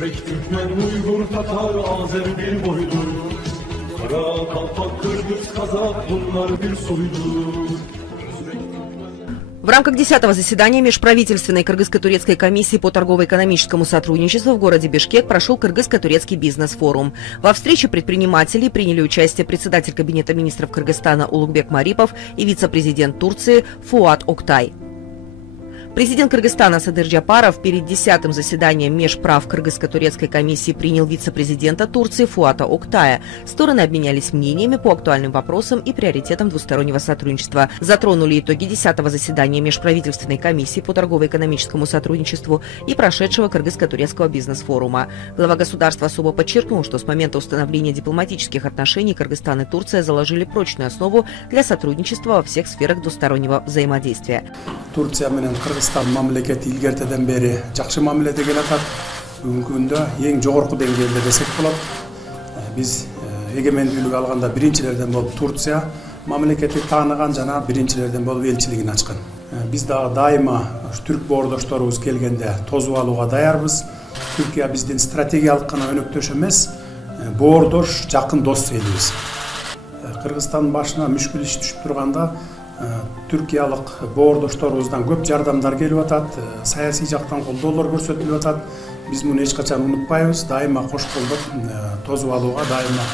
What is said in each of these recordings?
Özbek, Türkmen, Uygur, Tatar, Azer bir boydur. Kara, Kalpak, Kırgız, Kazak bunlar bir soydur. В рамках 10-го заседания межправительственной кыргызско-турецкой комиссии по торгово-экономическому сотрудничеству в городе Бишкек прошел Кыргызско-турецкий бизнес-форум. Во встрече предпринимателей приняли участие председатель Кабинета министров Кыргызстана Улугбек Марипов и вице-президент Турции Фуат Октай. Президент Кыргызстана Садыр Джапаров перед 10-м заседанием межправ Кыргызско-турецкой комиссии принял вице-президента Турции Фуата Октая. Стороны обменялись мнениями по актуальным вопросам и приоритетам двустороннего сотрудничества. Затронули итоги 10-го заседания межправительственной комиссии по торгово-экономическому сотрудничеству и прошедшего Кыргызско-турецкого бизнес-форума. Глава государства особо подчеркнул, что с момента установления дипломатических отношений Кыргызстан и Турция заложили прочную основу для сотрудничества во всех сферах двустороннего взаимодействия. Кыргызстан мамлекети илгертеден бери жакшы мамиледе келатат. Бүгүнкү күндө эң жогорку деңгээлде десек болот. Биз эгемендүүлүк алганда биринчилерден болуп Турция мамлекети тааныган жана биринчилерден болуп элчилигин ачкан. Биз дагы дайыма түрк боордошторубуз келгенде тосуп алууга даярбыз. Түркия биздин стратегиялык гана өнөктөш эмес, боордош, жакын дос элибиз. Кыргызстандын башына мүшкүл иш түшүп турганда Түркиялык боордошторубуздан көп жардамдар келип атат, саясий жактан колдоолор көрсөтүлүп атат. Биз муну эч качан унутпайбыз, дайыма кош колдоп тосуп алууга, дайыма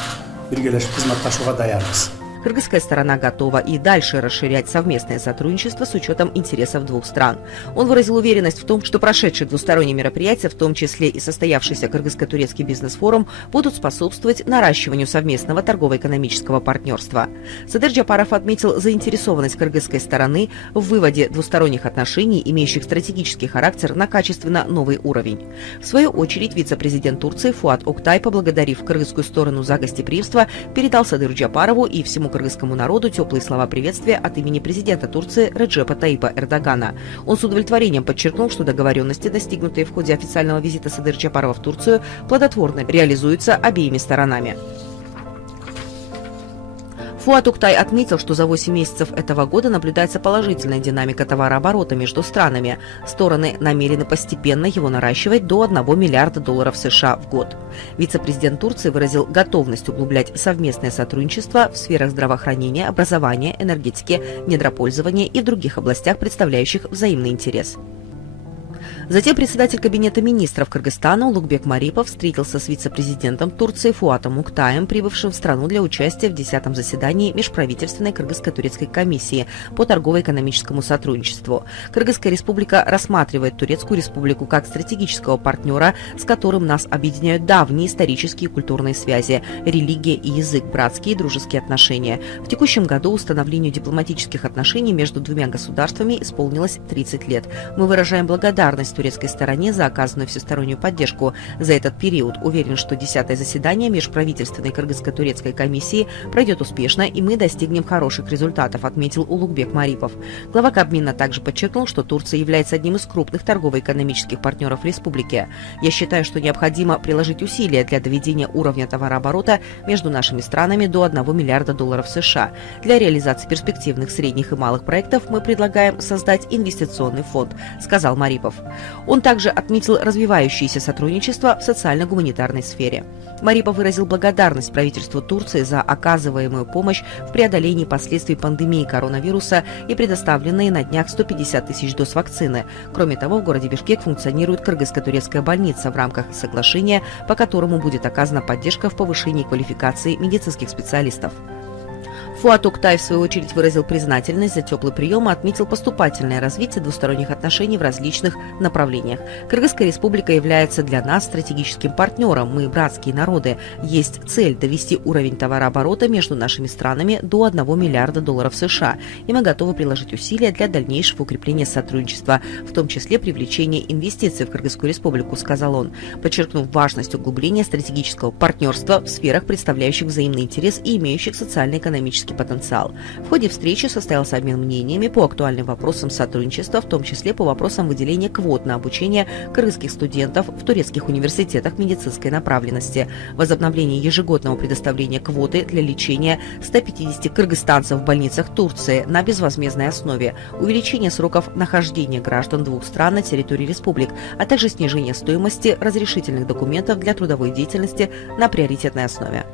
биргелешип кызматташууга даярбыз. Кыргызская сторона готова и дальше расширять совместное сотрудничество с учетом интересов двух стран. Он выразил уверенность в том, что прошедшие двусторонние мероприятия, в том числе и состоявшийся Кыргызско-турецкий бизнес-форум, будут способствовать наращиванию совместного торгово-экономического партнерства. Садыр Джапаров отметил заинтересованность кыргызской стороны в выводе двусторонних отношений, имеющих стратегический характер, на качественно новый уровень. В свою очередь, вице-президент Турции Фуат Октай, поблагодарив кыргызскую сторону за гостеприимство, передал Садыру Джапарову и всему кыргызскому народу теплые слова приветствия от имени президента Турции Реджепа Таипа Эрдогана. Он с удовлетворением подчеркнул, что договоренности, достигнутые в ходе официального визита Садыр Джапарова в Турцию, плодотворно реализуются обеими сторонами. Фуат Октай отметил, что за 8 месяцев этого года наблюдается положительная динамика товарооборота между странами. Стороны намерены постепенно его наращивать до $1 миллиарда США в год. Вице-президент Турции выразил готовность углублять совместное сотрудничество в сферах здравоохранения, образования, энергетики, недропользования и в других областях, представляющих взаимный интерес. Затем председатель Кабинета министров Кыргызстана Улугбек Марипов встретился с вице-президентом Турции Фуатом Октаем, прибывшим в страну для участия в 10-м заседании межправительственной Кыргызско-турецкой комиссии по торгово-экономическому сотрудничеству. Кыргызская республика рассматривает Турецкую республику как стратегического партнера, с которым нас объединяют давние исторические и культурные связи, религия и язык, братские и дружеские отношения. В текущем году установлению дипломатических отношений между двумя государствами исполнилось 30 лет. Мы выражаем благодарность турецкой стороне за оказанную всестороннюю поддержку за этот период. Уверен, что 10-е заседание межправительственной Кыргызско-турецкой комиссии пройдет успешно, и мы достигнем хороших результатов, отметил Улугбек Марипов. Глава Кабмина также подчеркнул, что Турция является одним из крупных торгово-экономических партнеров республики. Я считаю, что необходимо приложить усилия для доведения уровня товарооборота между нашими странами до $1 миллиарда США. Для реализации перспективных средних и малых проектов мы предлагаем создать инвестиционный фонд, сказал Марипов. Он также отметил развивающееся сотрудничество в социально-гуманитарной сфере. Марипов выразил благодарность правительству Турции за оказываемую помощь в преодолении последствий пандемии коронавируса и предоставленные на днях 150 тысяч доз вакцины. Кроме того, в городе Бишкек функционирует кыргызско-турецкая больница в рамках соглашения, по которому будет оказана поддержка в повышении квалификации медицинских специалистов. Фуат Октай, в свою очередь, выразил признательность за теплый прием и отметил поступательное развитие двусторонних отношений в различных направлениях. Кыргызская республика является для нас стратегическим партнером. Мы братские народы. Есть цель довести уровень товарооборота между нашими странами до $1 миллиарда США. И мы готовы приложить усилия для дальнейшего укрепления сотрудничества, в том числе привлечения инвестиций в Кыргызскую республику, сказал он, подчеркнув важность углубления стратегического партнерства в сферах, представляющих взаимный интерес и имеющих социально-экономический экономический потенциал. В ходе встречи состоялся обмен мнениями по актуальным вопросам сотрудничества, в том числе по вопросам выделения квот на обучение кыргызских студентов в турецких университетах медицинской направленности, возобновление ежегодного предоставления квоты для лечения 150 кыргызстанцев в больницах Турции на безвозмездной основе, увеличение сроков нахождения граждан двух стран на территории республик, а также снижение стоимости разрешительных документов для трудовой деятельности на приоритетной основе.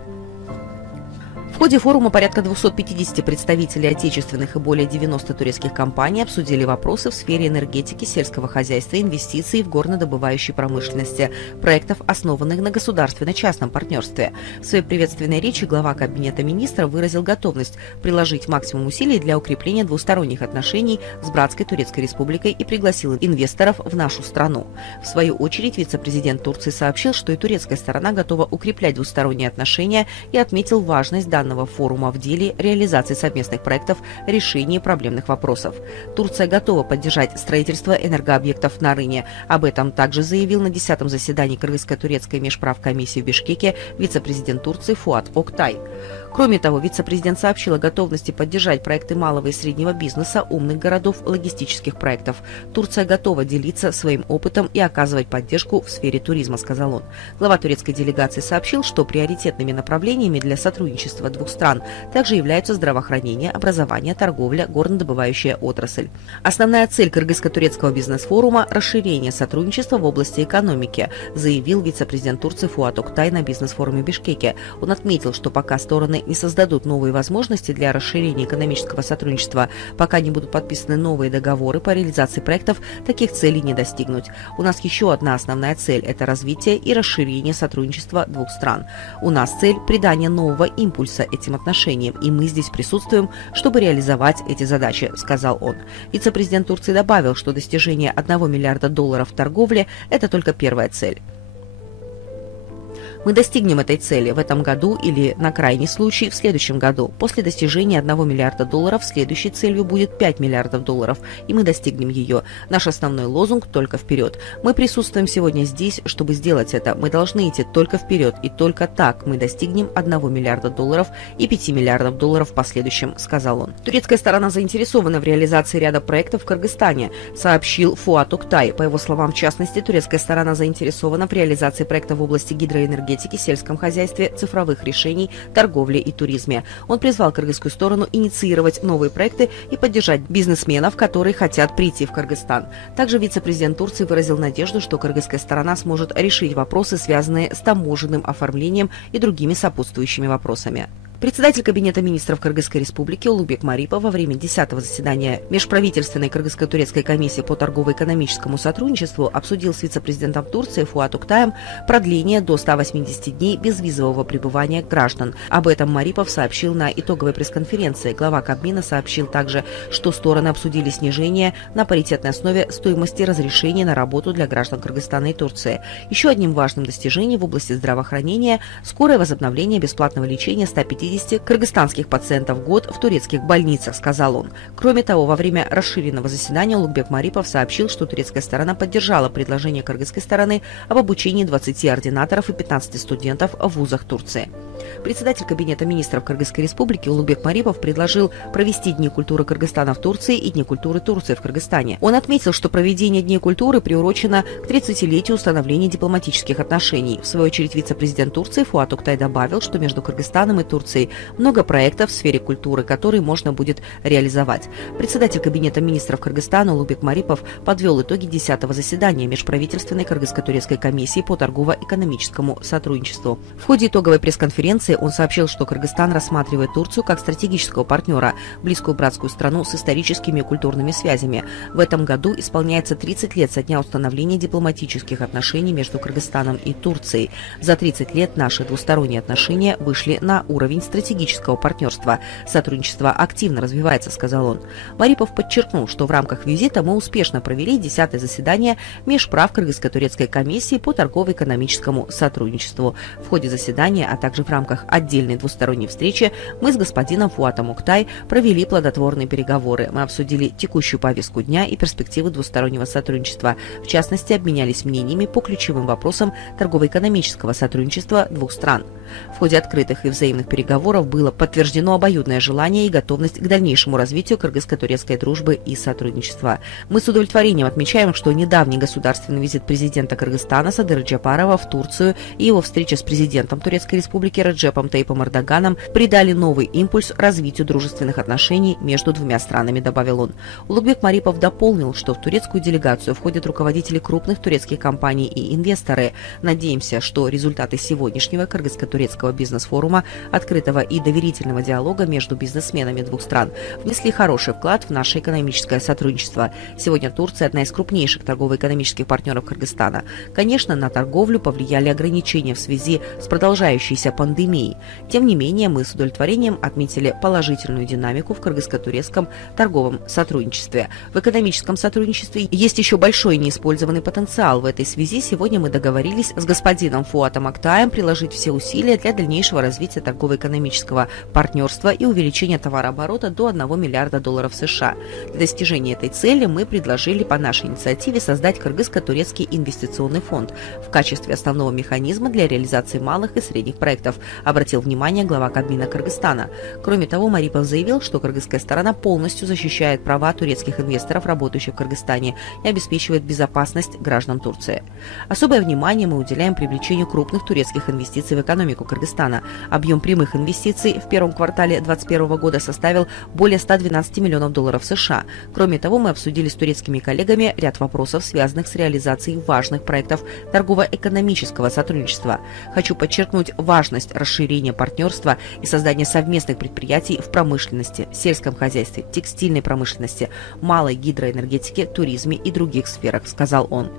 В ходе форума порядка 250 представителей отечественных и более 90 турецких компаний обсудили вопросы в сфере энергетики, сельского хозяйства, инвестиций в горнодобывающей промышленности, проектов, основанных на государственно-частном партнерстве. В своей приветственной речи глава Кабинета министров выразил готовность приложить максимум усилий для укрепления двусторонних отношений с братской Турецкой республикой и пригласил инвесторов в нашу страну. В свою очередь вице-президент Турции сообщил, что и турецкая сторона готова укреплять двусторонние отношения и отметил важность данного форума в деле реализации совместных проектов решения проблемных вопросов. Турция готова поддержать строительство энергообъектов на Рыне. Об этом также заявил на 10-м заседании Кыргызско-турецкой межправкомиссии в Бишкеке вице-президент Турции Фуат Октай. Кроме того, вице-президент сообщил о готовности поддержать проекты малого и среднего бизнеса, умных городов, логистических проектов. Турция готова делиться своим опытом и оказывать поддержку в сфере туризма, сказал он. Глава турецкой делегации сообщил, что приоритетными направлениями для сотрудничества двух стран также являются здравоохранение, образование, торговля, горнодобывающая отрасль. Основная цель Кыргызско-турецкого бизнес-форума – расширение сотрудничества в области экономики, заявил вице-президент Турции Фуат Октай на бизнес-форуме в Бишкеке. Он отметил, что пока стороны не создадут новые возможности для расширения экономического сотрудничества, пока не будут подписаны новые договоры по реализации проектов, таких целей не достигнуть. У нас еще одна основная цель – это развитие и расширение сотрудничества двух стран. У нас цель – придание нового импульса этим отношениям, и мы здесь присутствуем, чтобы реализовать эти задачи, сказал он. Вице-президент Турции добавил, что достижение $1 миллиарда в торговле – это только первая цель. Мы достигнем этой цели в этом году или, на крайний случай, в следующем году. После достижения $1 миллиарда следующей целью будет $5 миллиардов, и мы достигнем ее. Наш основной лозунг – только вперед. Мы присутствуем сегодня здесь, чтобы сделать это. Мы должны идти только вперед, и только так мы достигнем $1 миллиарда и $5 миллиардов в последующем, сказал он. Турецкая сторона заинтересована в реализации ряда проектов в Кыргызстане, сообщил Фуат Октай. По его словам, в частности, турецкая сторона заинтересована в реализации проектов в области гидроэнергетики, сельском хозяйстве, цифровых решений, торговле и туризме. Он призвал кыргызскую сторону инициировать новые проекты и поддержать бизнесменов, которые хотят прийти в Кыргызстан. Также вице-президент Турции выразил надежду, что кыргызская сторона сможет решить вопросы, связанные с таможенным оформлением и другими сопутствующими вопросами. Председатель Кабинета министров Кыргызской республики Улугбек Марипов во время 10-го заседания Межправительственной Кыргызско-турецкой комиссии по торгово-экономическому сотрудничеству обсудил с вице-президентом Турции Фуат Октаем продление до 180 дней безвизового пребывания граждан. Об этом Марипов сообщил на итоговой пресс-конференции. Глава Кабмина сообщил также, что стороны обсудили снижение на паритетной основе стоимости разрешения на работу для граждан Кыргызстана и Турции. Еще одним важным достижением в области здравоохранения – скорое возобновление бесплатного лечения 150 кыргызстанских пациентов в год в турецких больницах, сказал он. Кроме того, во время расширенного заседания Улугбек Марипов сообщил, что турецкая сторона поддержала предложение кыргызской стороны об обучении 20 ординаторов и 15 студентов в вузах Турции. Председатель Кабинета министров Кыргызской республики Улугбек Марипов предложил провести Дни культуры Кыргызстана в Турции и Дни культуры Турции в Кыргызстане. Он отметил, что проведение Дней культуры приурочено к 30-летию установления дипломатических отношений. В свою очередь вице-президент Турции Фуат Октай добавил, что между Кыргызстаном и Турцией много проектов в сфере культуры, которые можно будет реализовать. Председатель Кабинета министров Кыргызстана Улугбек Марипов подвел итоги 10-го заседания Межправительственной Кыргызско-турецкой комиссии по торгово-экономическому сотрудничеству. В ходе итоговой пресс-конференции он сообщил, что Кыргызстан рассматривает Турцию как стратегического партнера, близкую братскую страну с историческими и культурными связями. В этом году исполняется 30 лет со дня установления дипломатических отношений между Кыргызстаном и Турцией. За 30 лет наши двусторонние отношения вышли на уровень стратегического партнерства. Сотрудничество активно развивается, сказал он. Марипов подчеркнул, что в рамках визита мы успешно провели 10-е заседание Межправ Кыргызско-турецкой комиссии по торгово-экономическому сотрудничеству. В ходе заседания, а также в рамках отдельной двусторонней встречи, мы с господином Фуатом Октай провели плодотворные переговоры. Мы обсудили текущую повестку дня и перспективы двустороннего сотрудничества. В частности, обменялись мнениями по ключевым вопросам торгово-экономического сотрудничества двух стран. В ходе открытых и взаимных переговоров переговоров было подтверждено обоюдное желание и готовность к дальнейшему развитию кыргызско-турецкой дружбы и сотрудничества. Мы с удовлетворением отмечаем, что недавний государственный визит президента Кыргызстана Садыры Джапарова в Турцию и его встреча с президентом Турецкой Республики Реджепом Тайипом Эрдоганом придали новый импульс развитию дружественных отношений между двумя странами, добавил он. Улугбек Марипов дополнил, что в турецкую делегацию входят руководители крупных турецких компаний и инвесторы. Надеемся, что результаты сегодняшнего кыргызско-турецкого бизнес-форума, открытого и доверительного диалога между бизнесменами двух стран, внесли хороший вклад в наше экономическое сотрудничество. Сегодня Турция – одна из крупнейших торгово-экономических партнеров Кыргызстана. Конечно, на торговлю повлияли ограничения в связи с продолжающейся пандемией. Тем не менее, мы с удовлетворением отметили положительную динамику в кыргызско-турецком торговом сотрудничестве. В экономическом сотрудничестве есть еще большой неиспользованный потенциал. В этой связи сегодня мы договорились с господином Фуатом Актаем приложить все усилия для дальнейшего развития торгово-экономического партнерства и увеличения товарооборота до $1 миллиарда США. Для достижения этой цели мы предложили по нашей инициативе создать Кыргызско-турецкий инвестиционный фонд в качестве основного механизма для реализации малых и средних проектов, обратил внимание глава Кабмина Кыргызстана. Кроме того, Марипов заявил, что кыргызская сторона полностью защищает права турецких инвесторов, работающих в Кыргызстане, и обеспечивает безопасность граждан Турции. Особое внимание мы уделяем привлечению крупных турецких инвестиций в экономику Кыргызстана. Объем прямых инвестиций в первом квартале 2021 года составил более $112 миллионов США. Кроме того, мы обсудили с турецкими коллегами ряд вопросов, связанных с реализацией важных проектов торгово-экономического сотрудничества. Хочу подчеркнуть важность расширения партнерства и создания совместных предприятий в промышленности, сельском хозяйстве, текстильной промышленности, малой гидроэнергетике, туризме и других сферах, сказал он.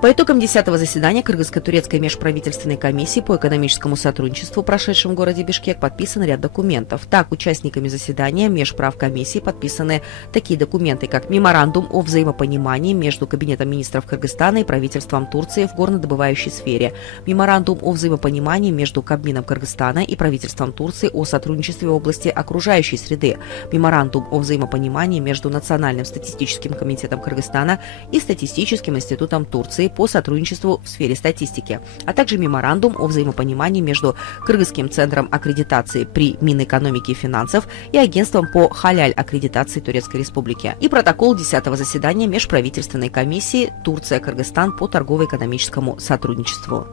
По итогам 10-го заседания Кыргызско-турецкой межправительственной комиссии по экономическому сотрудничеству, прошедшем в городе Бишкек, подписан ряд документов. Так, участниками заседания межправкомиссии подписаны такие документы, как меморандум о взаимопонимании между Кабинетом министров Кыргызстана и правительством Турции в горнодобывающей сфере, меморандум о взаимопонимании между Кабмином Кыргызстана и правительством Турции о сотрудничестве в области окружающей среды, меморандум о взаимопонимании между Национальным статистическим комитетом Кыргызстана и Статистическим институтом Турции по сотрудничеству в сфере статистики, а также меморандум о взаимопонимании между Кыргызским центром аккредитации при Минэкономики и финансов и агентством по халяль-аккредитации Турецкой Республики, и протокол 10-го заседания межправительственной комиссии Турция-Кыргызстан по торгово-экономическому сотрудничеству.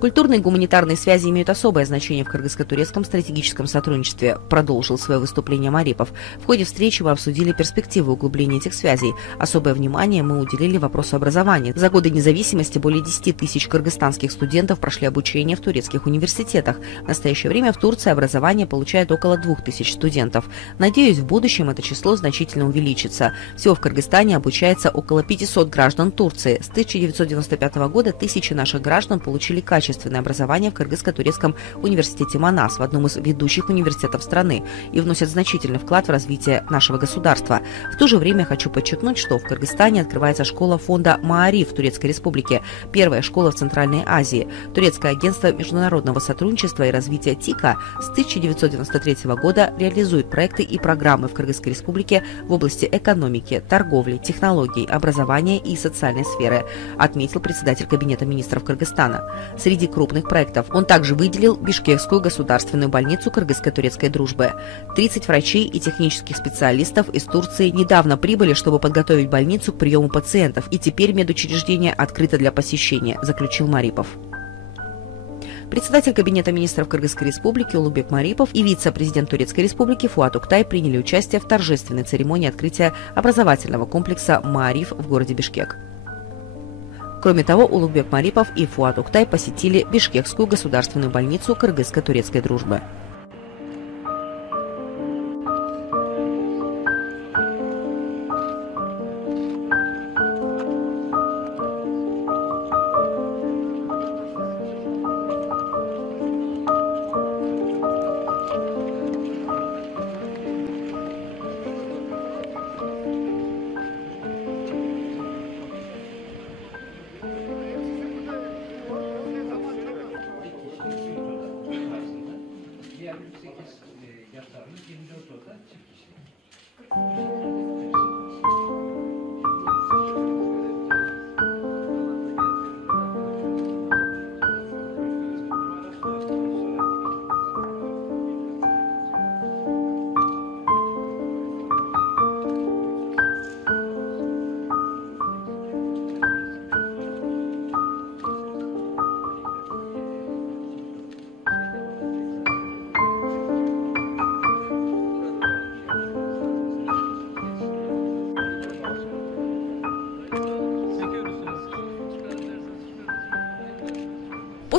Культурные и гуманитарные связи имеют особое значение в кыргызско-турецком стратегическом сотрудничестве, продолжил свое выступление Марипов. В ходе встречи мы обсудили перспективы углубления этих связей. Особое внимание мы уделили вопросу образования. За годы независимости более 10 тысяч кыргызстанских студентов прошли обучение в турецких университетах. В настоящее время в Турции образование получает около 2000 студентов. Надеюсь, в будущем это число значительно увеличится. Всего в Кыргызстане обучается около 500 граждан Турции. С 1995 года тысячи наших граждан получили качественное образование в Кыргызско-турецком университете Манас, в одном из ведущих университетов страны, и вносят значительный вклад в развитие нашего государства. В то же время хочу подчеркнуть, что в Кыргызстане открывается школа фонда Маариф в Турецкой Республике, первая школа в Центральной Азии. Турецкое агентство международного сотрудничества и развития ТИКа с 1993 года реализует проекты и программы в Кыргызской Республике в области экономики, торговли, технологий, образования и социальной сферы, отметил председатель Кабинета министров Кыргызстана. Среди крупных проектов он также выделил Бишкекскую государственную больницу кыргызско-турецкой дружбы. 30 врачей и технических специалистов из Турции недавно прибыли, чтобы подготовить больницу к приему пациентов, и теперь медучреждение открыто для посещения, заключил Марипов. Председатель Кабинета министров Кыргызской Республики Улугбек Марипов и вице-президент Турецкой Республики Фуат Октай приняли участие в торжественной церемонии открытия образовательного комплекса Маариф в городе Бишкек. Кроме того, Улугбек Марипов и Фуат Октай посетили Бишкекскую государственную больницу кыргызско-турецкой дружбы.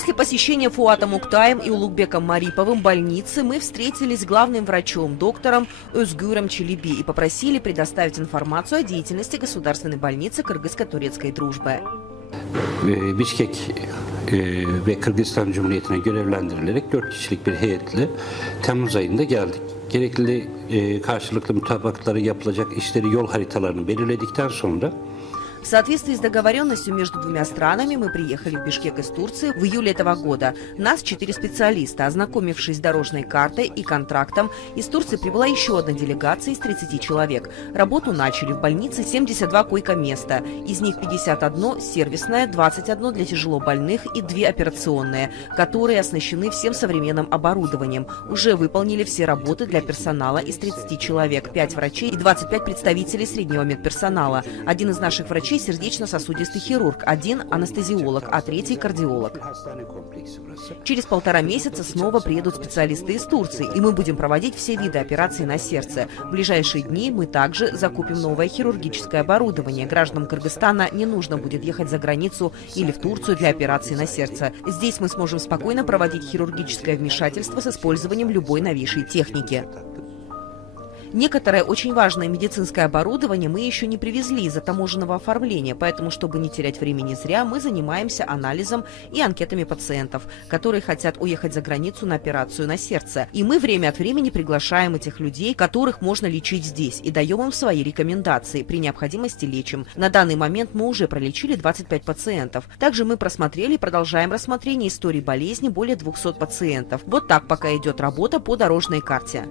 После посещения Фуатом Уктаем и Улугбеком Мариповым больницы мы встретились с главным врачом, доктором Özgürem Çelebi, и попросили предоставить информацию о деятельности государственной больницы кыргызско-турецкой дружбы. Bişkek ve Kırgızistan Cumhuriyeti'ne görevlendirilerek 4 kişilik bir heyetle Temmuz ayında geldik. Gerekli karşılıklı mutabakatları yapılacak işleri, yol haritalarını belirledikten sonra В соответствии с договоренностью между двумя странами мы приехали в Бишкек из Турции в июле этого года. Нас 4 специалиста. Ознакомившись с дорожной картой и контрактом, из Турции прибыла еще одна делегация из 30 человек. Работу начали в больнице 72 койко-места. Из них 51 сервисное, 21 для тяжело больных и 2 операционные, которые оснащены всем современным оборудованием. Уже выполнили все работы для персонала из 30 человек, 5 врачей и 25 представителей среднего медперсонала. Один из наших врачей сердечно-сосудистый хирург, один анестезиолог, а третий кардиолог. Через 1,5 месяца снова приедут специалисты из Турции, и мы будем проводить все виды операций на сердце. В ближайшие дни мы также закупим новое хирургическое оборудование. Гражданам Кыргызстана не нужно будет ехать за границу или в Турцию для операций на сердце. Здесь мы сможем спокойно проводить хирургическое вмешательство с использованием любой новейшей техники. Некоторое очень важное медицинское оборудование мы еще не привезли из-за таможенного оформления, поэтому, чтобы не терять времени зря, мы занимаемся анализом и анкетами пациентов, которые хотят уехать за границу на операцию на сердце. И мы время от времени приглашаем этих людей, которых можно лечить здесь, и даем им свои рекомендации. При необходимости лечим. На данный момент мы уже пролечили 25 пациентов. Также мы просмотрели и продолжаем рассмотрение истории болезни более 200 пациентов. Вот так пока идет работа по дорожной карте.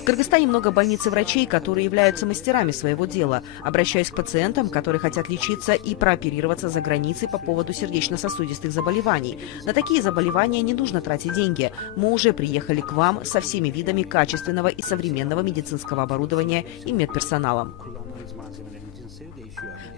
В Кыргызстане много больниц и врачей, которые являются мастерами своего дела. Обращаюсь к пациентам, которые хотят лечиться и прооперироваться за границей по поводу сердечно-сосудистых заболеваний. На такие заболевания не нужно тратить деньги. Мы уже приехали к вам со всеми видами качественного и современного медицинского оборудования и медперсоналом.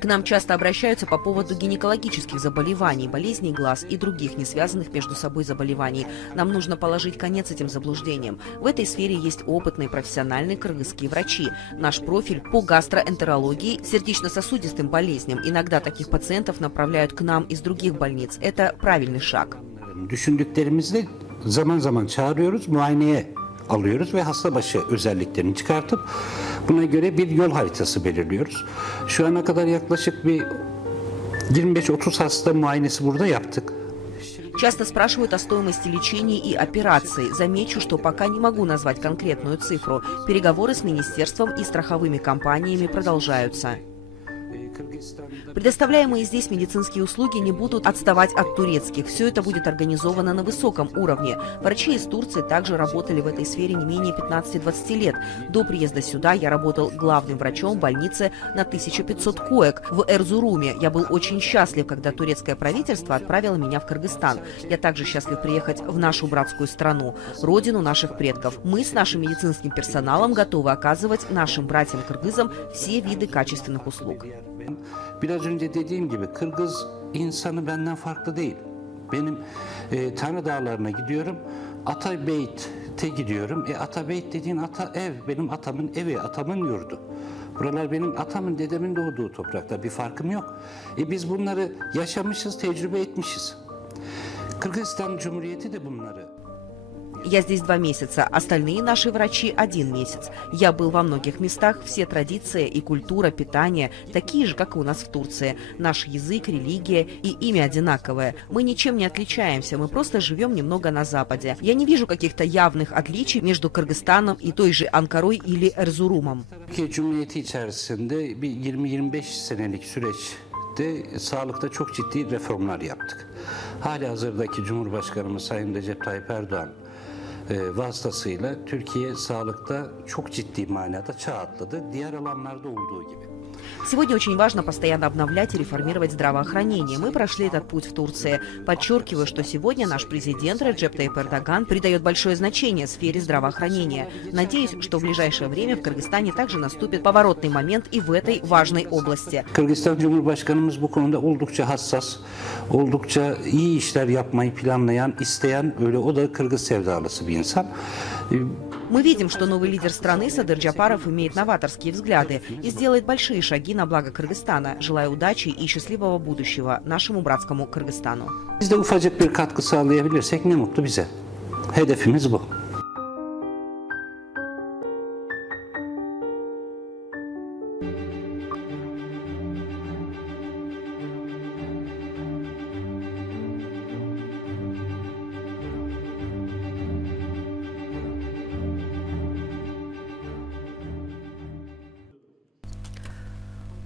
К нам часто обращаются по поводу гинекологических заболеваний, болезней глаз и других не связанных между собой заболеваний. Нам нужно положить конец этим заблуждениям. В этой сфере есть опытные профессиональные кыргызские врачи. Наш профиль по гастроэнтерологии, сердечно-сосудистым болезням. Иногда таких пациентов направляют к нам из других больниц. Это правильный шаг. Düşündüklerimizde zaman zaman çağırıyoruz, muayeneye alıyoruz ve hasta başı özelliklerini çıkartıp buna göre bir yol haritası belirliyoruz. Şu ana kadar yaklaşık bir 25-30 hasta muayenesi burada yaptık. Часто спрашивают о стоимости лечения и операций. Замечу, что пока не могу назвать конкретную цифру. Переговоры с министерством и страховыми компаниями продолжаются. Предоставляемые здесь медицинские услуги не будут отставать от турецких. Все это будет организовано на высоком уровне. Врачи из Турции также работали в этой сфере не менее 15-20 лет. До приезда сюда я работал главным врачом больницы на 1500 коек в Эрзуруме. Я был очень счастлив, когда турецкое правительство отправило меня в Кыргызстан. Я также счастлив приехать в нашу братскую страну, родину наших предков. Мы с нашим медицинским персоналом готовы оказывать нашим братьям-кыргызам все виды качественных услуг. Biraz önce dediğim gibi Kırgız insanı benden farklı değil. Benim Tanrı Dağları'na gidiyorum, Atabeyt'e gidiyorum. Atabeyt dediğin ata ev, benim atamın evi, atamın yurdu. Buralar benim atamın, dedemin doğduğu toprakta, bir farkım yok. Biz bunları yaşamışız, tecrübe etmişiz. Kırgızistan Cumhuriyeti de bunları. Я здесь 2 месяца, остальные наши врачи 1 месяц. Я был во многих местах, все традиции и культура, питание такие же, как и у нас в Турции. Наш язык, религия и имя одинаковое. Мы ничем не отличаемся, мы просто живем немного на Западе. Я не вижу каких-то явных отличий между Кыргызстаном и той же Анкарой или Эрзурумом. Türkiye Cumhuriyeti içerisinde bir 20-25 senelik süreçte sağlıkta çok ciddi reformlar yaptık. Halihazırdaki Cumhurbaşkanımız Sayın Recep Tayyip Erdoğan vasıtasıyla Türkiye sağlıkta çok ciddi manada çağ atladı. Diğer alanlarda olduğu gibi. Сегодня очень важно постоянно обновлять и реформировать здравоохранение. Мы прошли этот путь в Турции. Подчеркиваю, что сегодня наш президент Реджеп Тайип Эрдоган придает большое значение сфере здравоохранения. Надеюсь, что в ближайшее время в Кыргызстане также наступит поворотный момент и в этой важной области. Kırgızistan Cumhurbaşkanımız bu konuda oldukça hassas, oldukça iyi işler yapmayı planlayan, isteyen, öyle o da Kırgız sevdalısı bir insan. Мы видим, что новый лидер страны Садыр Джапаров имеет новаторские взгляды и сделает большие шаги на благо Кыргызстана. Желаю удачи и счастливого будущего нашему братскому Кыргызстану. Biz de ufacık bir katkı sağlayabilirsek ne mutlu bize. Hedefimiz bu.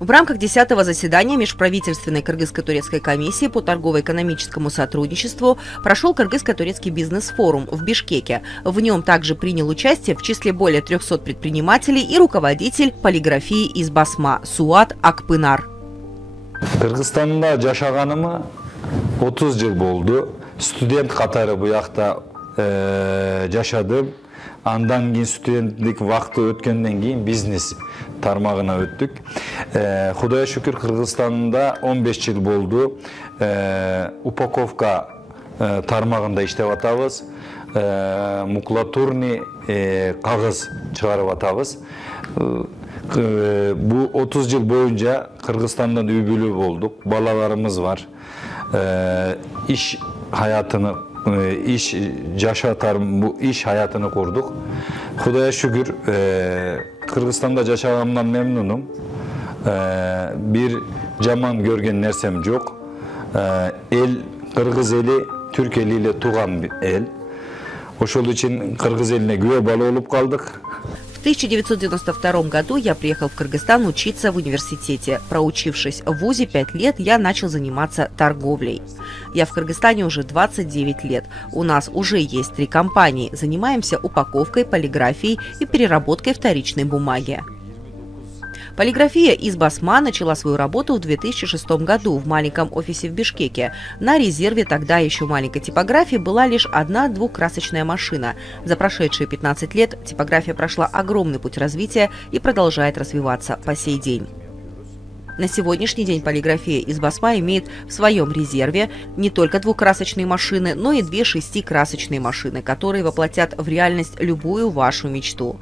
В рамках 10-го заседания Межправительственной кыргызско-турецкой комиссии по торгово-экономическому сотрудничеству прошел Кыргызско-турецкий бизнес-форум в Бишкеке. В нем также принял участие в числе более 300 предпринимателей и руководитель полиграфии из Басма Суат Акпынар. Кыргызстанда жашаганыма 30 жыл болду. Студент катары буякта жашадым. Андан кийин студенттик вакыты өткөндөн кийин бизнес тармагына өттүк. Кудайга шүкүр Кыргызстанда 15 жыл болду. Упаковка тармагында иштеп атабыз. Макулатурный кагыз чыгарып атабыз. Бу 30 жыл боюнча Кыргызстандан үй-бүлө болдук. Балаларымыз бар. Иш hayatını iş yaşatarım bu iş hayatını kurduk. Kudaya şükür Kırgızistan'da yaşamamdan memnunum. Bir jaman görgen nersem yok. El Kırgız eli Türk eliyle tuğan bir el. Ошол için Kırgız eline güve balı olup kaldık. В 1992 году я приехал в Кыргызстан учиться в университете. Проучившись в вузе 5 лет, я начал заниматься торговлей. Я в Кыргызстане уже 29 лет. У нас уже есть 3 компании. Занимаемся упаковкой, полиграфией и переработкой вторичной бумаги. Полиграфия из Басма начала свою работу в 2006 году в маленьком офисе в Бишкеке. На резерве тогда еще маленькой типографии была лишь одна двухкрасочная машина. За прошедшие 15 лет типография прошла огромный путь развития и продолжает развиваться по сей день. На сегодняшний день полиграфия из Басма имеет в своем резерве не только двухкрасочные машины, но и 2 6-красочные машины, которые воплотят в реальность любую вашу мечту.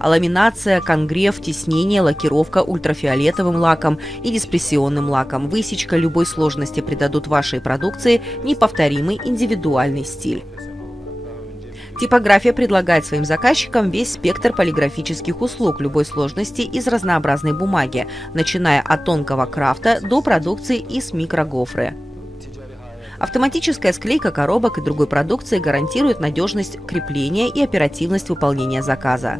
А ламинация, конгрев, тиснение, лакировка ультрафиолетовым лаком и диспрессионным лаком, высечка любой сложности придадут вашей продукции неповторимый индивидуальный стиль. Типография предлагает своим заказчикам весь спектр полиграфических услуг любой сложности из разнообразной бумаги, начиная от тонкого крафта до продукции из микрогофры. Автоматическая склейка коробок и другой продукции гарантирует надежность крепления и оперативность выполнения заказа.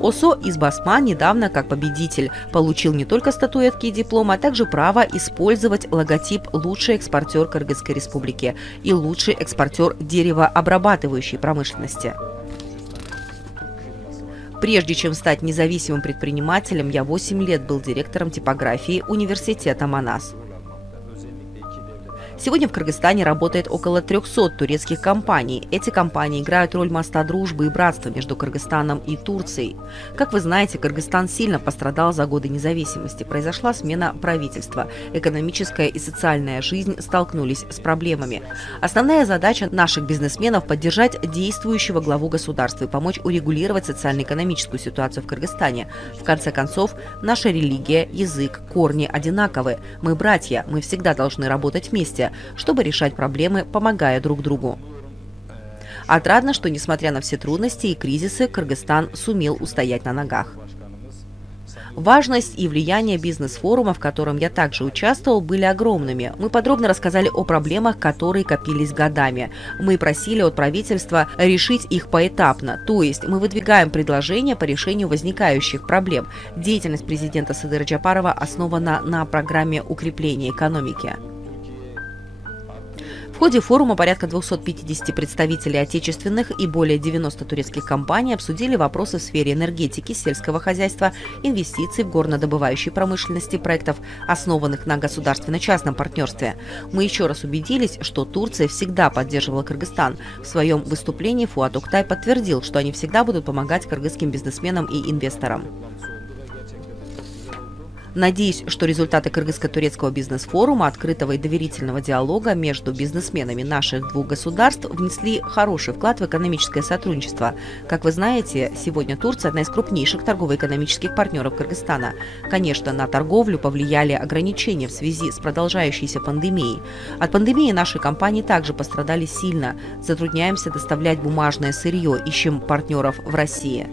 ОСО из Басма недавно, как победитель, получил не только статуэтки и диплом, а также право использовать логотип «Лучший экспортер Кыргызской республики» и «Лучший экспортер деревообрабатывающей промышленности». Прежде чем стать независимым предпринимателем, я 8 лет был директором типографии университета Манас. Сегодня в Кыргызстане работает около 300 турецких компаний. Эти компании играют роль моста дружбы и братства между Кыргызстаном и Турцией. Как вы знаете, Кыргызстан сильно пострадал за годы независимости. Произошла смена правительства. Экономическая и социальная жизнь столкнулись с проблемами. Основная задача наших бизнесменов – поддержать действующего главу государства и помочь урегулировать социально-экономическую ситуацию в Кыргызстане. В конце концов, наша религия, язык, корни одинаковы. Мы братья, мы всегда должны работать вместе, чтобы решать проблемы, помогая друг другу. Отрадно, что, несмотря на все трудности и кризисы, Кыргызстан сумел устоять на ногах. Важность и влияние бизнес-форума, в котором я также участвовал, были огромными. Мы подробно рассказали о проблемах, которые копились годами. Мы просили от правительства решить их поэтапно, то есть мы выдвигаем предложения по решению возникающих проблем. Деятельность президента Садыра Джапарова основана на программе укрепления экономики. В ходе форума порядка 250 представителей отечественных и более 90 турецких компаний обсудили вопросы в сфере энергетики, сельского хозяйства, инвестиций в горнодобывающей промышленности, проектов, основанных на государственно-частном партнерстве. Мы еще раз убедились, что Турция всегда поддерживала Кыргызстан. В своем выступлении Фуат Октай подтвердил, что они всегда будут помогать кыргызским бизнесменам и инвесторам. Надеюсь, что результаты Кыргызско-турецкого бизнес-форума, открытого и доверительного диалога между бизнесменами наших двух государств внесли хороший вклад в экономическое сотрудничество. Как вы знаете, сегодня Турция – одна из крупнейших торгово-экономических партнеров Кыргызстана. Конечно, на торговлю повлияли ограничения в связи с продолжающейся пандемией. От пандемии наши компании также пострадали сильно. Затрудняемся доставлять бумажное сырье, ищем партнеров в России.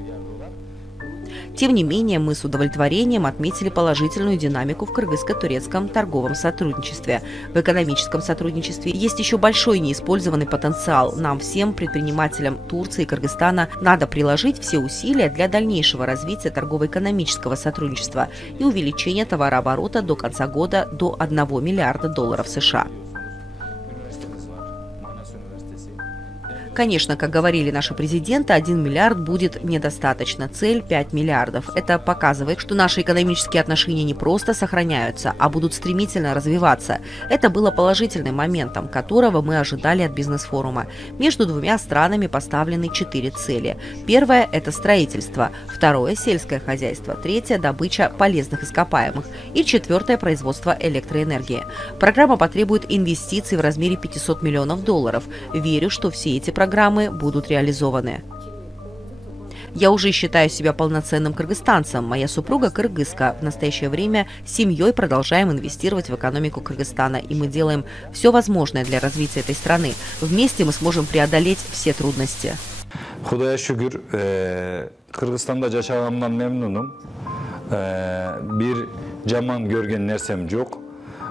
Тем не менее, мы с удовлетворением отметили положительную динамику в кыргызско-турецком торговом сотрудничестве. В экономическом сотрудничестве есть еще большой неиспользованный потенциал. Нам всем, предпринимателям Турции и Кыргызстана, надо приложить все усилия для дальнейшего развития торгово-экономического сотрудничества и увеличения товарооборота до конца года до $1 миллиарда США. Конечно, как говорили наши президенты, 1 миллиард будет недостаточно. Цель 5 миллиардов. Это показывает, что наши экономические отношения не просто сохраняются, а будут стремительно развиваться. Это было положительным моментом, которого мы ожидали от бизнес-форума. Между двумя странами поставлены 4 цели. Первое – это строительство. Второе – сельское хозяйство. Третье – добыча полезных ископаемых. И четвертое – производство электроэнергии. Программа потребует инвестиций в размере $500 миллионов. Верю, что все эти программы будут реализованы. Я уже считаю себя полноценным кыргызстанцем. Моя супруга кыргызка. В настоящее время с семьей продолжаем инвестировать в экономику Кыргызстана, и мы делаем все возможное для развития этой страны. Вместе мы сможем преодолеть все трудности. Худая шүгүр, Кыргызстанда жашаганымдан мемнунум. Бир жаман көргөн нерсем жок.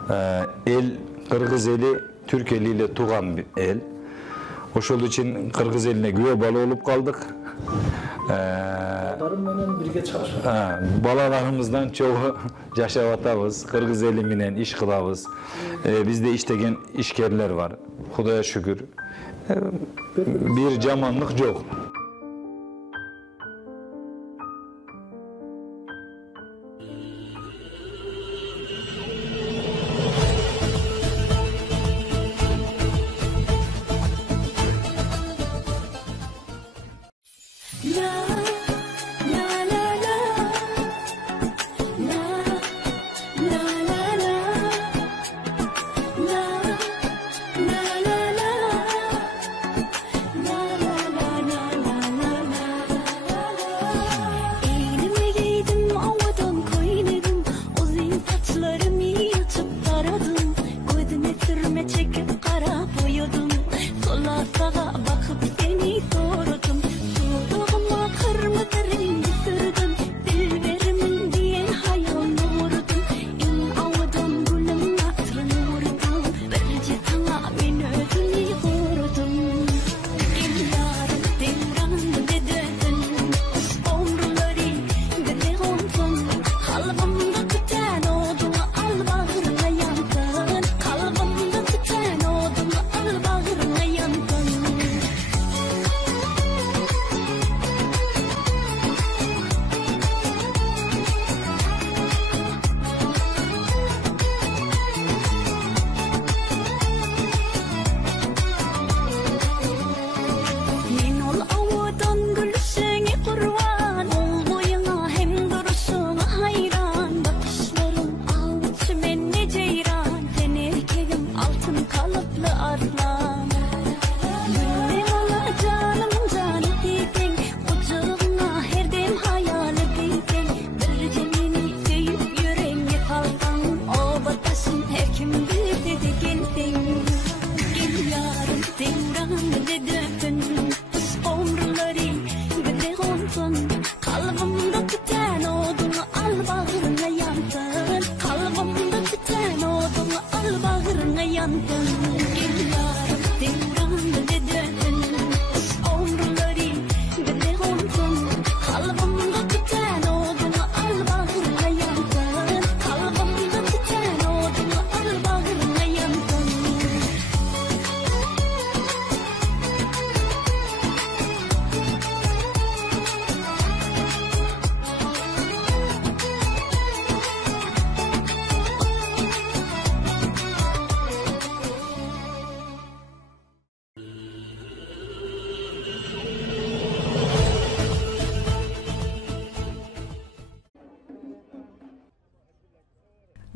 Эл, кыргыз эли, түрк элиyle туган эл. Ошол үчүн кыргыз элине күбө бала болуп калдык. Балаларымыздан чогуу жашап атабыз, кыргыз эли менен иш кылабыз. Бизде иштеген ишкерлер бар. Кудайга шүгүр. Бир жаманлык жок.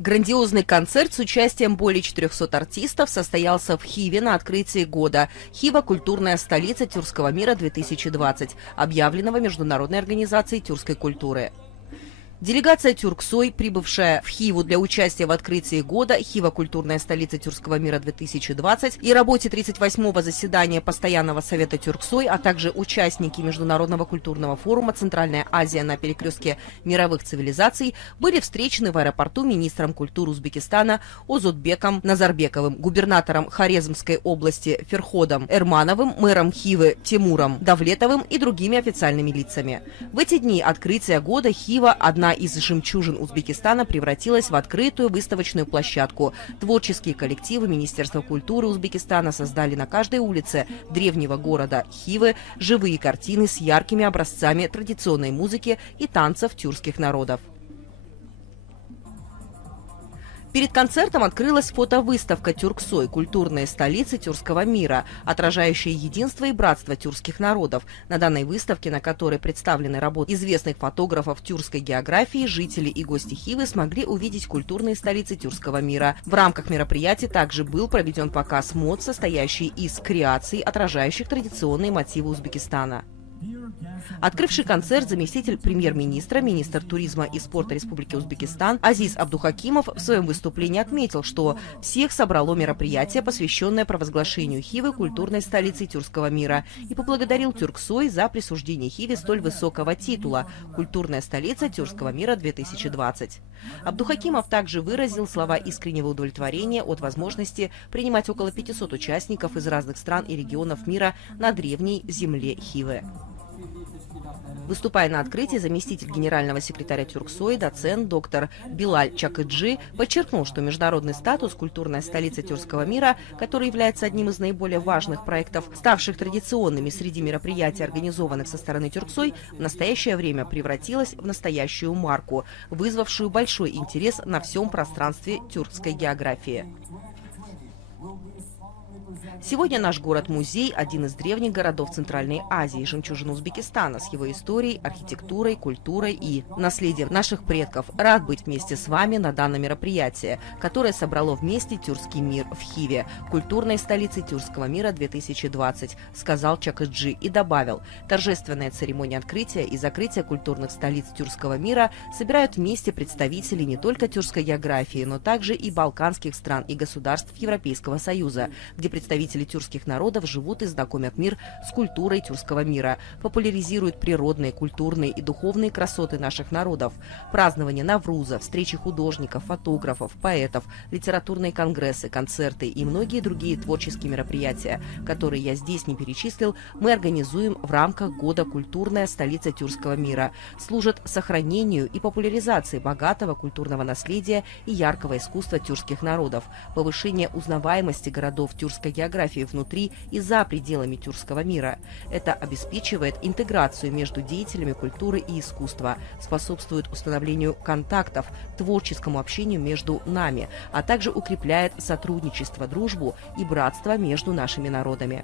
Грандиозный концерт с участием более 400 артистов состоялся в Хиве на открытии года. Хива – культурная столица тюркского мира-2020, объявленного Международной организацией тюркской культуры. Делегация Тюрксой, прибывшая в Хиву для участия в открытии года «Хива. Культурная столица тюркского мира-2020» и работе 38-го заседания Постоянного совета Тюрксой, а также участники Международного культурного форума «Центральная Азия на перекрестке мировых цивилизаций» были встречены в аэропорту министром культуры Узбекистана Озодбеком Назарбековым, губернатором Хорезмской области Ферходом Эрмановым, мэром Хивы Тимуром Давлетовым и другими официальными лицами. В эти дни открытия года Хива, одна из жемчужин Узбекистана, превратилась в открытую выставочную площадку. Творческие коллективы Министерства культуры Узбекистана создали на каждой улице древнего города Хивы живые картины с яркими образцами традиционной музыки и танцев тюркских народов. Перед концертом открылась фотовыставка «Тюрксой. Культурные столицы тюркского мира», отражающая единство и братство тюркских народов. На данной выставке, на которой представлены работы известных фотографов тюркской географии, жители и гости Хивы смогли увидеть культурные столицы тюркского мира. В рамках мероприятия также был проведен показ мод, состоящий из креаций, отражающих традиционные мотивы Узбекистана. Открывший концерт заместитель премьер-министра, министр туризма и спорта Республики Узбекистан Азиз Абдухакимов в своем выступлении отметил, что всех собрало мероприятие, посвященное провозглашению Хивы культурной столицей тюркского мира, и поблагодарил Тюрксой за присуждение Хиве столь высокого титула «Культурная столица тюркского мира-2020». Абдухакимов также выразил слова искреннего удовлетворения от возможности принимать около 500 участников из разных стран и регионов мира на древней земле Хивы. Выступая на открытии, заместитель генерального секретаря Тюрксой, доцент доктор Билаль Чакыджи, подчеркнул, что международный статус «Культурная столица тюркского мира», который является одним из наиболее важных проектов, ставших традиционными среди мероприятий, организованных со стороны Тюрксой, в настоящее время превратилась в настоящую марку, вызвавшую большой интерес на всем пространстве тюркской географии. Сегодня наш город-музей – один из древних городов Центральной Азии, жемчужина Узбекистана с его историей, архитектурой, культурой и наследием наших предков. Рад быть вместе с вами на данном мероприятии, которое собрало вместе тюркский мир в Хиве, культурной столице тюркского мира 2020, сказал Чакыджи и добавил, торжественная церемония открытия и закрытия культурных столиц тюркского мира собирают вместе представителей не только тюркской географии, но также и балканских стран и государств Европейского Союза, где представители тюркских народов живут и знакомят мир с культурой тюркского мира, популяризируют природные, культурные и духовные красоты наших народов. Празднование Навруза, встречи художников, фотографов, поэтов, литературные конгрессы, концерты и многие другие творческие мероприятия, которые я здесь не перечислил, мы организуем в рамках года «Культурная столица тюркского мира», служат сохранению и популяризации богатого культурного наследия и яркого искусства тюркских народов, повышение узнаваемости городов тюркской географии внутри и за пределами тюркского мира. Это обеспечивает интеграцию между деятелями культуры и искусства, способствует установлению контактов, творческому общению между нами, а также укрепляет сотрудничество, дружбу и братство между нашими народами.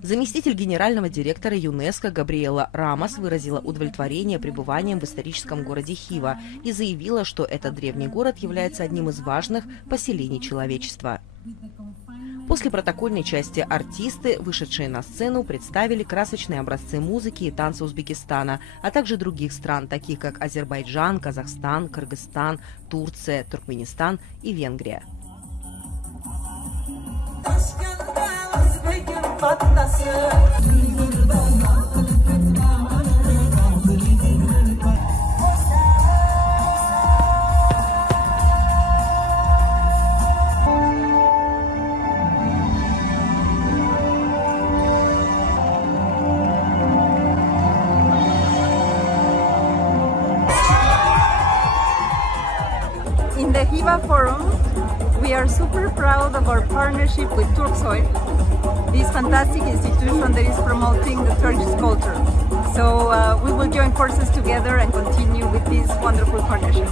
Заместитель генерального директора ЮНЕСКО Габриэла Рамос выразила удовлетворение пребыванием в историческом городе Хива и заявила, что этот древний город является одним из важных поселений человечества. После протокольной части артисты, вышедшие на сцену, представили красочные образцы музыки и танца Узбекистана, а также других стран, таких как Азербайджан, Казахстан, Кыргызстан, Турция, Туркменистан и Венгрия. In the Hiva Forum, we are super proud of our partnership with Turksoy, this fantastic institution that is promoting the Turkish culture. So we will join forces together and continue with this wonderful partnership.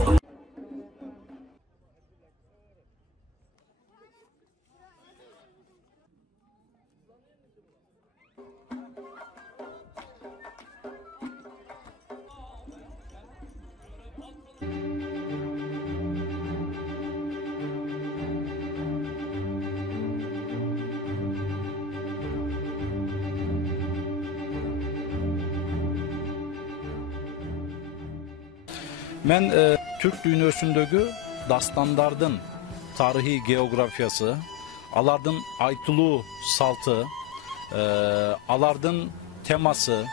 Мен Türk dünyasındaki dastandardın tarihi geografiyası, alardın aytılуу saltı, alardın teması,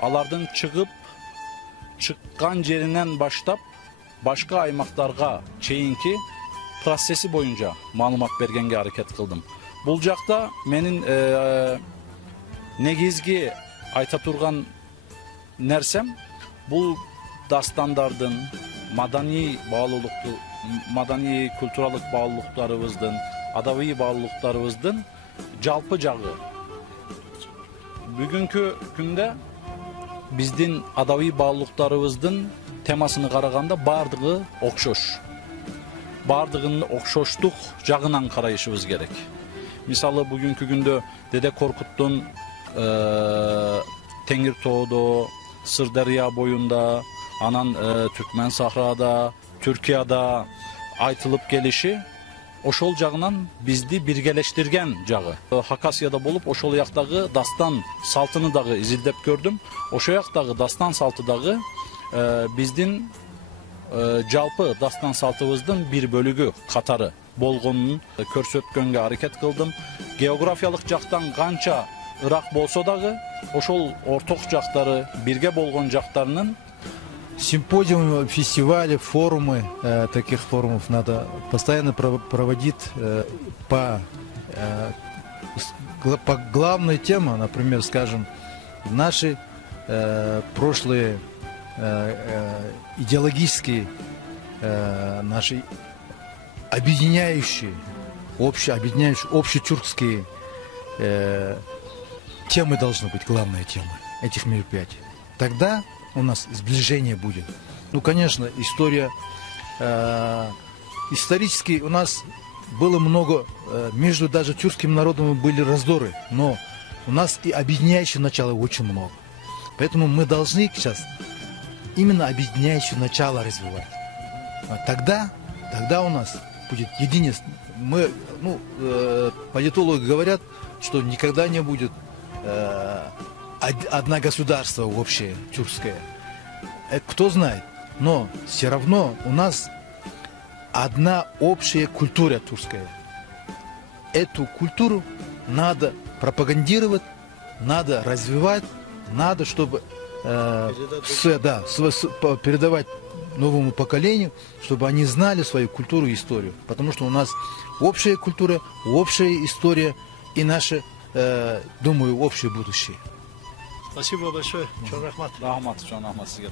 alardın çıkkan jerinden başlap başka aymaklarga çeyinki prosesi boyunca malumat bergenge hareket kıldım. Bulcakta menin negizgi ayta turgan nersem bu dastandardın madani bağlılıklı, madani kültürallık bağlılıklarımızdın, adavi bağlılıklarımızdın jalpı jağı. Bugünkü günde bizdin adavi bağlılıklarımızdın temasını qaraganda bardığı okşoş. Bardığının okşoşluk jağınan karayışımız gerek. Misalı bugünkü günde Dede Korkut'un Tengirtoğ'da, Sırdarya boyunda, anan Türkmen Sahra'da, Türkiye'de aytılıp gelişi oşol jağınan bizdi birgeleştirgen jağı. Hakasya'da bolup oşol yaktagı dastan saltını dağı izildep gördüm. Oşo yaktagı dastan saltı dağı bizdin jalpı dastan saltыбыздын bir bölügü katarı bolgonun körсөткөнгө hareket kıldım. Geografiyalыk жактан kança Irak bolsa dağı oşol ortok жактары birge bolgon жактарынын Симпозиумы, фестивали, форумы, таких форумов надо постоянно проводить по главной теме, например, скажем, наши прошлые идеологические, наши объединяющие, общетюркские темы должны быть, главная тема этих мероприятий. Тогда у нас сближение будет. Ну, конечно, история, исторически у нас было много, между даже тюркским народом были раздоры, но у нас и объединяющее начало очень много. Поэтому мы должны сейчас именно объединяющее начало развивать. Тогда у нас будет единство. Мы, политологи говорят, что никогда не будет одно государство общее, тюркское. Кто знает, но все равно у нас одна общая культура тюркская. Эту культуру надо пропагандировать, надо развивать, надо, чтобы передавать новому поколению, чтобы они знали свою культуру и историю. Потому что у нас общая культура, общая история и наше, думаю, общее будущее. Спасибо большое. Чон рахмат. Рахмат, чон рахмат сизге.